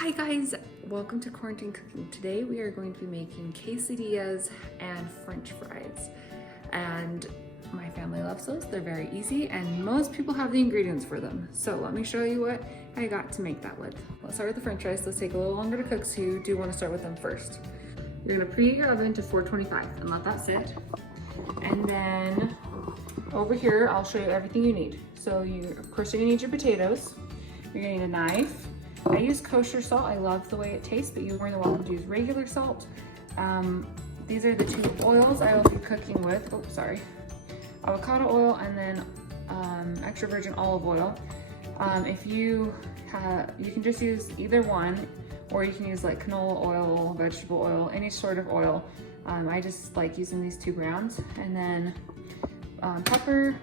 Hi guys, welcome to Quarantine Cooking. Today we are going to be making quesadillas and french fries. And my family loves those. They're very easy and most people have the ingredients for them. So let me show you what I got to make that with. Let's start with the french fries. Those take a little longer to cook, so you do want to start with them first. You're gonna preheat your oven to 425 and let that sit. And then over here, I'll show you everything you need. So of course you're gonna need your potatoes. You're gonna need a knife. I use kosher salt. I love the way it tastes, but you're more than welcome to use regular salt. These are the two oils I will be cooking with. Oh, sorry. Avocado oil and then extra virgin olive oil. If you can just use either one, or you can use like canola oil, vegetable oil, any sort of oil. I just like using these 2 brands. And then pepper,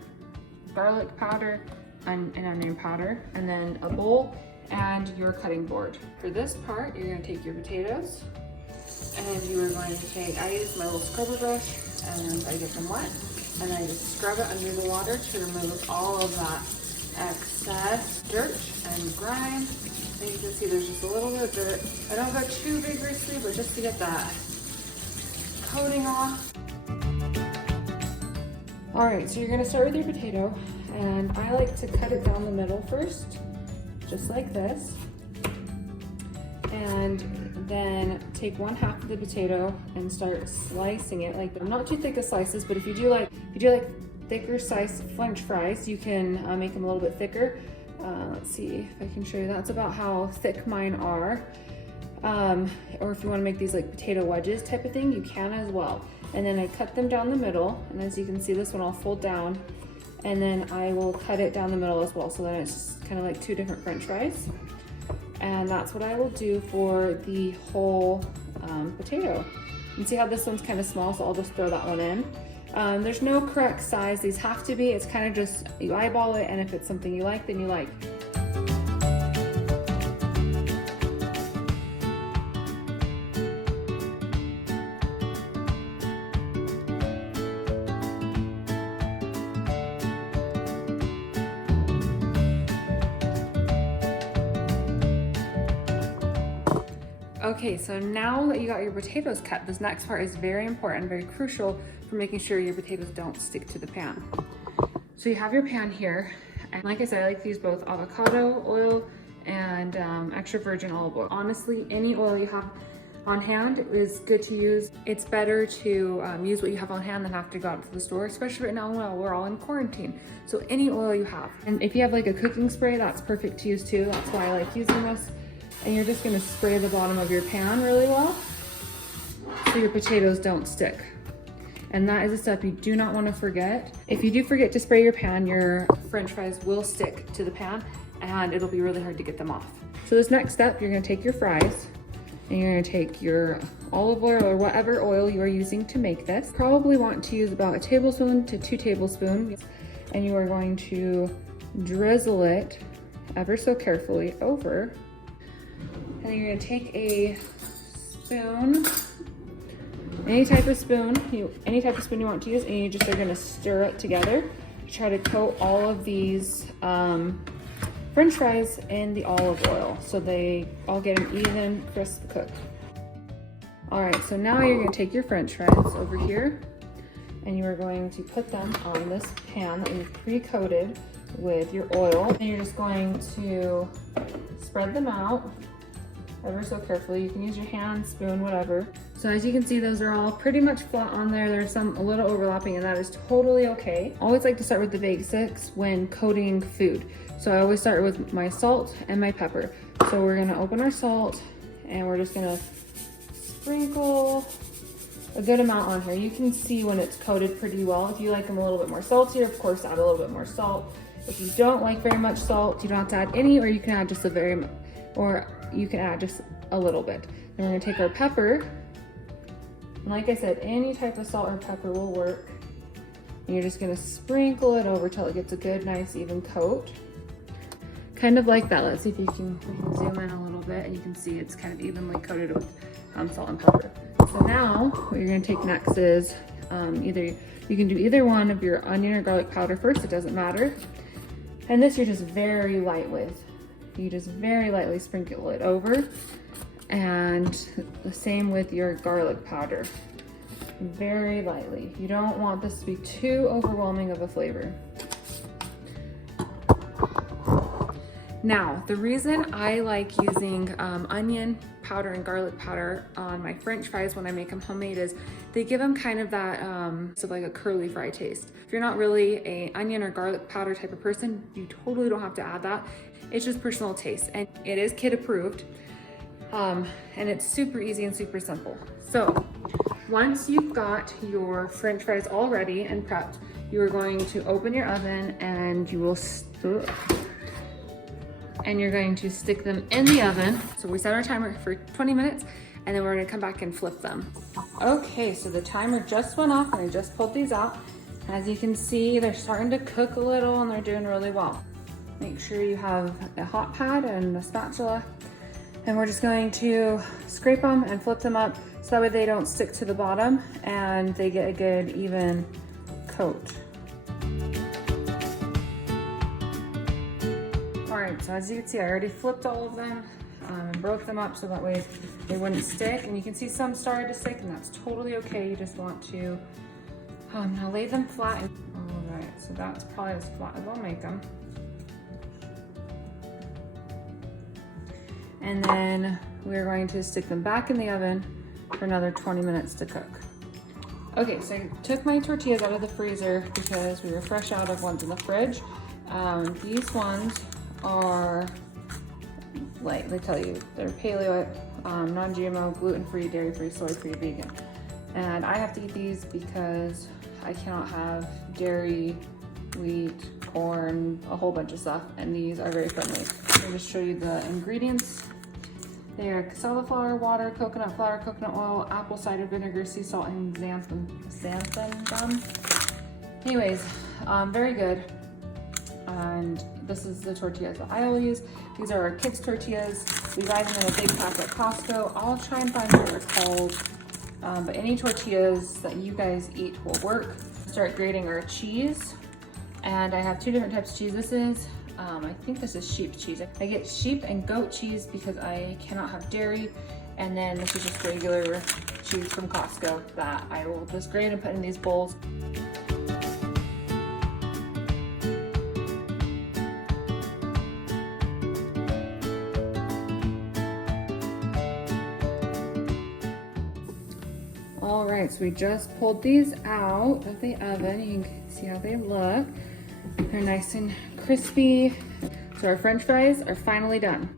garlic powder, and onion powder, and then a bowl and your cutting board. For this part, you're gonna take your potatoes and you are going to take, I use my little scrubber brush and I get them wet and I just scrub it under the water to remove all of that excess dirt and grime. And you can see there's just a little bit of dirt. I don't go too vigorously, but just to get that coating off. All right, so you're gonna start with your potato, and I like to cut it down the middle first, just like this. And then take 1/2 of the potato and start slicing it like not too thick of slices, but if you do like thicker size French fries, you can make them a little bit thicker. Let's see if I can show you. That's about how thick mine are. Or if you want to make these like potato wedges type of thing, you can as well. And then I cut them down the middle, and as you can see, this one I'll fold down, and then I will cut it down the middle as well, so then it's just kind of like 2 different French fries. And that's what I will do for the whole potato. And see how this one's kind of small, so I'll just throw that one in. There's no correct size. These have to be. It's kind of just, you eyeball it, and if it's something you like, then you like. Okay, so now that you got your potatoes cut, this next part is very important, very crucial for making sure your potatoes don't stick to the pan. So you have your pan here, and like I said, I like to use both avocado oil and extra virgin olive oil. Honestly, any oil you have on hand is good to use. It's better to use what you have on hand than have to go out to the store, especially right now while we're all in quarantine. So any oil you have. And if you have like a cooking spray, that's perfect to use too. That's why I like using this. And you're just gonna spray the bottom of your pan really well so your potatoes don't stick. And that is a step you do not want to forget. If you do forget to spray your pan, your French fries will stick to the pan and it'll be really hard to get them off. So this next step, you're gonna take your fries and you're gonna take your olive oil or whatever oil you are using to make this. Probably want to use about 1 tablespoon to 2 tablespoons, and you are going to drizzle it ever so carefully over. And then you're gonna take a spoon, any type of spoon you want to use, and you just are gonna stir it together to try to coat all of these French fries in the olive oil so they all get an even, crisp cook. All right, so now you're gonna take your French fries over here, and you are going to put them on this pan that you've pre-coated with your oil. And you're just going to spread them out ever so carefully. You can use your hand, spoon, whatever. So as you can see, those are all pretty much flat on there. There's some a little overlapping, and that is totally okay. I always like to start with the basics when coating food. So I always start with my salt and my pepper. So we're gonna open our salt and we're just gonna sprinkle a good amount on here. You can see when it's coated pretty well. If you like them a little bit more saltier, of course, add a little bit more salt. If you don't like very much salt, you don't have to add any, or you can add just a little bit. Then we're gonna take our pepper, and like I said, any type of salt or pepper will work. And you're just gonna sprinkle it over till it gets a good, nice, even coat. Kind of like that. Let's see if we can zoom in a little bit, and you can see it's kind of evenly coated with salt and pepper. So now, what you're gonna take next is you can do either one of your onion or garlic powder first, it doesn't matter. And this you're just very light with. you just very lightly sprinkle it over. And the same with your garlic powder. Very lightly. You don't want this to be too overwhelming of a flavor. Now, the reason I like using onion powder and garlic powder on my French fries when I make them homemade is they give them kind of that, so like a curly fry taste. If you're not really a onion or garlic powder type of person, you totally don't have to add that. It's just personal taste, and it is kid approved. And it's super easy and super simple. So once you've got your French fries all ready and prepped, you are going to open your oven and you will you're going to stick them in the oven. So we set our timer for 20 minutes and then we're gonna come back and flip them. Okay, so the timer just went off and I just pulled these out. As you can see, they're starting to cook a little and they're doing really well. Make sure you have a hot pad and a spatula. And we're just going to scrape them and flip them up so that way they don't stick to the bottom and they get a good even coat. All right, so as you can see, I already flipped all of them and broke them up so that way they wouldn't stick. And you can see some started to stick, and that's totally okay. You just want to now lay them flat. All right, so that's probably as flat as I'll make them. And then we're going to stick them back in the oven for another 20 minutes to cook. Okay, so I took my tortillas out of the freezer because we were fresh out of ones in the fridge. These ones are, like they tell you, they're paleo, non-GMO, gluten-free, dairy-free, soy-free, vegan. And I have to eat these because I cannot have dairy, wheat, corn, a whole bunch of stuff, and these are very friendly. I'll just show you the ingredients. They are cassava flour, water, coconut flour, coconut oil, apple cider vinegar, sea salt, and xanthan gum. Anyways, very good. And this is the tortillas that I will use. These are our kids' tortillas. We buy them in a big pack at Costco. I'll try and find what they're called. But any tortillas that you guys eat will work. Start grating our cheese. And I have two different types of cheese. This is, I think this is sheep cheese. I get sheep and goat cheese because I cannot have dairy. And then this is just regular cheese from Costco that I will just grate and put in these bowls. All right, so we just pulled these out of the oven. You can see how they look. They're nice and crispy. So our French fries are finally done.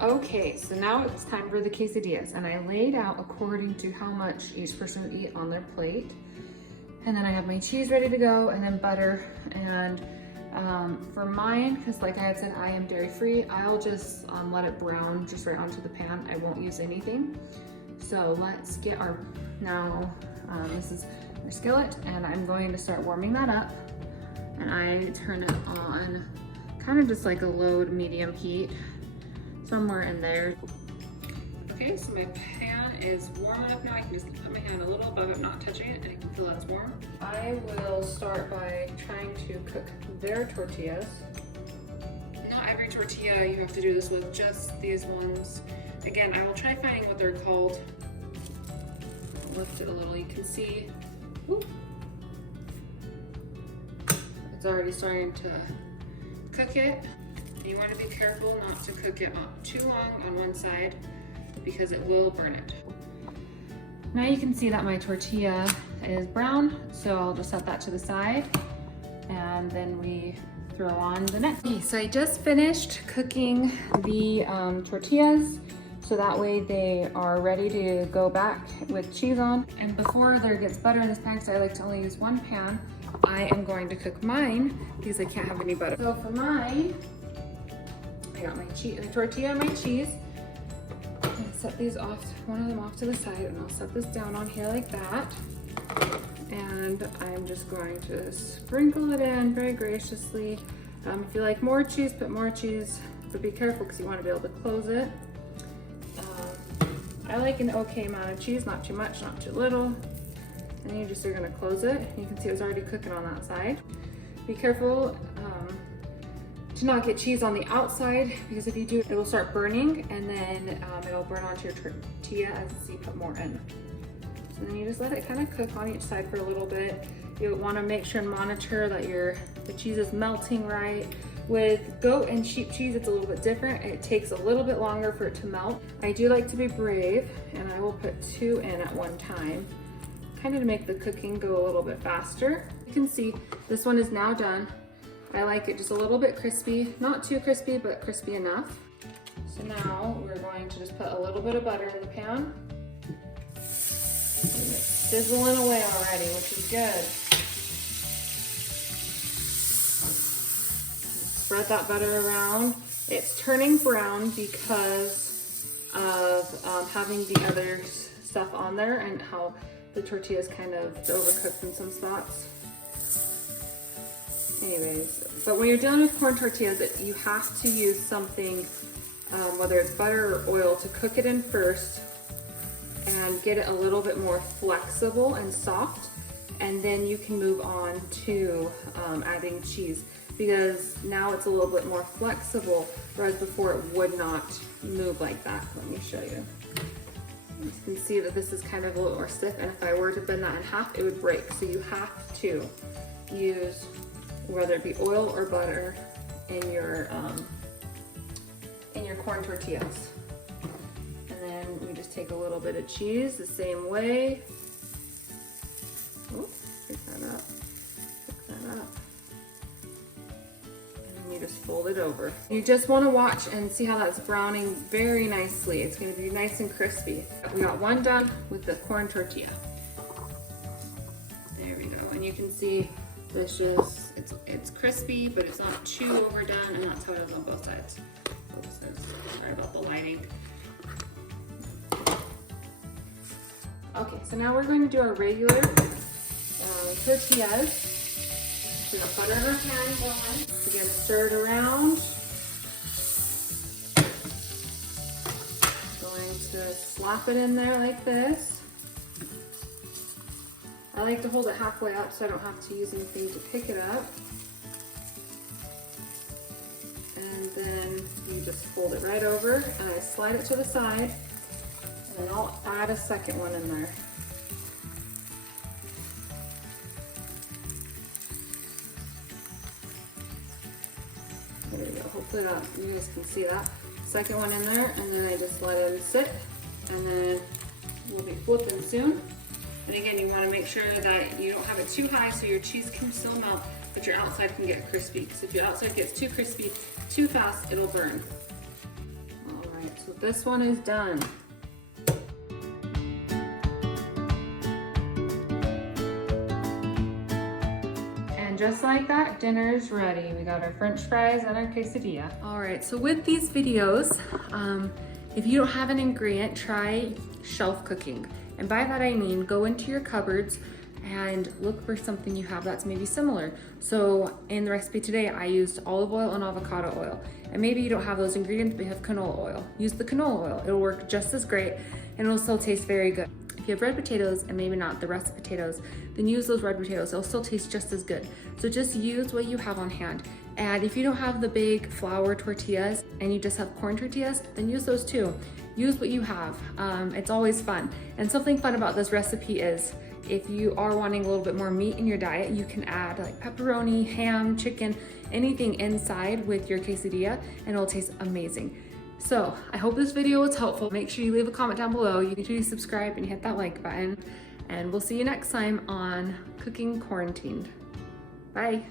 Okay, so now it's time for the quesadillas. And I laid out according to how much each person would eat on their plate. And then I have my cheese ready to go, and then butter. And for mine, because like I had said, I am dairy free, I'll just let it brown just right onto the pan. I won't use anything. So let's get our, this is our skillet, and I'm going to start warming that up. And I turn it on kind of just like a low to medium heat, somewhere in there. Okay, so my pan is warm enough now. I can just put my hand a little above it, not touching it, and I can feel that it's warm. I will start by trying to cook their tortillas. Not every tortilla you have to do this with, just these ones. Again, I will try finding what they're called. I'll lift it a little, you can see. Whoop. It's already starting to cook it. You want to be careful not to cook it too long on one side because it will burn it. Now you can see that my tortilla is brown, so I'll just set that to the side, and then we throw on the next. Okay, so I just finished cooking the tortillas, so that way they are ready to go back with cheese on. And before there gets butter in this pan, because I like to only use one pan, I am going to cook mine because I can't have any butter. So for mine, I got my tortilla and my cheese. I'm gonna set these off, one of them off to the side, and I'll set this down on here like that. And I'm just going to sprinkle it in very graciously. If you like more cheese, put more cheese, but be careful because you want to be able to close it. I like an okay amount of cheese, not too much, not too little. And you just are gonna close it. You can see it was already cooking on that side. Be careful to not get cheese on the outside, because if you do, it'll start burning, and then it'll burn onto your tortilla as you put more in. So then you just let it kind of cook on each side for a little bit. You want to make sure and monitor that the cheese is melting right. With goat and sheep cheese, it's a little bit different. It takes a little bit longer for it to melt. I do like to be brave, and I will put 2 in at one time, kind of to make the cooking go a little bit faster. You can see this one is now done. I like it just a little bit crispy, not too crispy, but crispy enough. So now we're going to just put a little bit of butter in the pan. And it's sizzling away already, which is good. Spread that butter around. It's turning brown because of having the other stuff on there and how the tortilla is kind of overcooked in some spots. Anyways, but when you're dealing with corn tortillas, you have to use something, whether it's butter or oil, to cook it in first and get it a little bit more flexible and soft, and then you can move on to adding cheese, because now it's a little bit more flexible, whereas before it would not move like that. Let me show you. You can see that this is kind of a little more stiff, and if I were to bend that in half, it would break. So you have to use, whether it be oil or butter, in your corn tortillas. And then we just take a little bit of cheese the same way. Oops, pick that up. Pick that up. You just fold it over. You just want to watch and see how that's browning very nicely. It's going to be nice and crispy. We got one done with the corn tortilla. There we go. And you can see this is, it's crispy, but it's not too overdone, and that's how it is on both sides. Oops, sorry about the lighting. Okay, so now we're going to do our regular tortillas. We got butter in our pan going. We're going to stir it around. Going to slap it in there like this. I like to hold it halfway up so I don't have to use anything to pick it up. And then you just fold it right over, and I slide it to the side, and then I'll add a second one in there. There we go. Hopefully that you guys can see that. Second one in there, and then I just let it sit, and then we'll be flipping soon. And again, you want to make sure that you don't have it too high so your cheese can still melt, but your outside can get crispy. Because if your outside gets too crispy too fast, it'll burn. All right, so this one is done. And just like that, dinner's ready. We got our French fries and our quesadilla. All right, so with these videos, if you don't have an ingredient, try shelf cooking. And by that I mean, go into your cupboards and look for something you have that's maybe similar. So in the recipe today, I used olive oil and avocado oil. And maybe you don't have those ingredients, but you have canola oil. Use the canola oil. It'll work just as great, and it'll still taste very good. If you have red potatoes and maybe not the russet potatoes, then use those red potatoes. They'll still taste just as good. So just use what you have on hand. And if you don't have the big flour tortillas and you just have corn tortillas, then use those too. Use what you have. It's always fun. And something fun about this recipe is if you are wanting a little bit more meat in your diet, you can add like pepperoni, ham, chicken, anything inside with your quesadilla, and it'll taste amazing. So I hope this video was helpful. Make sure you leave a comment down below. You can sure subscribe and hit that like button. And we'll see you next time on Cooking Quarantined. Bye.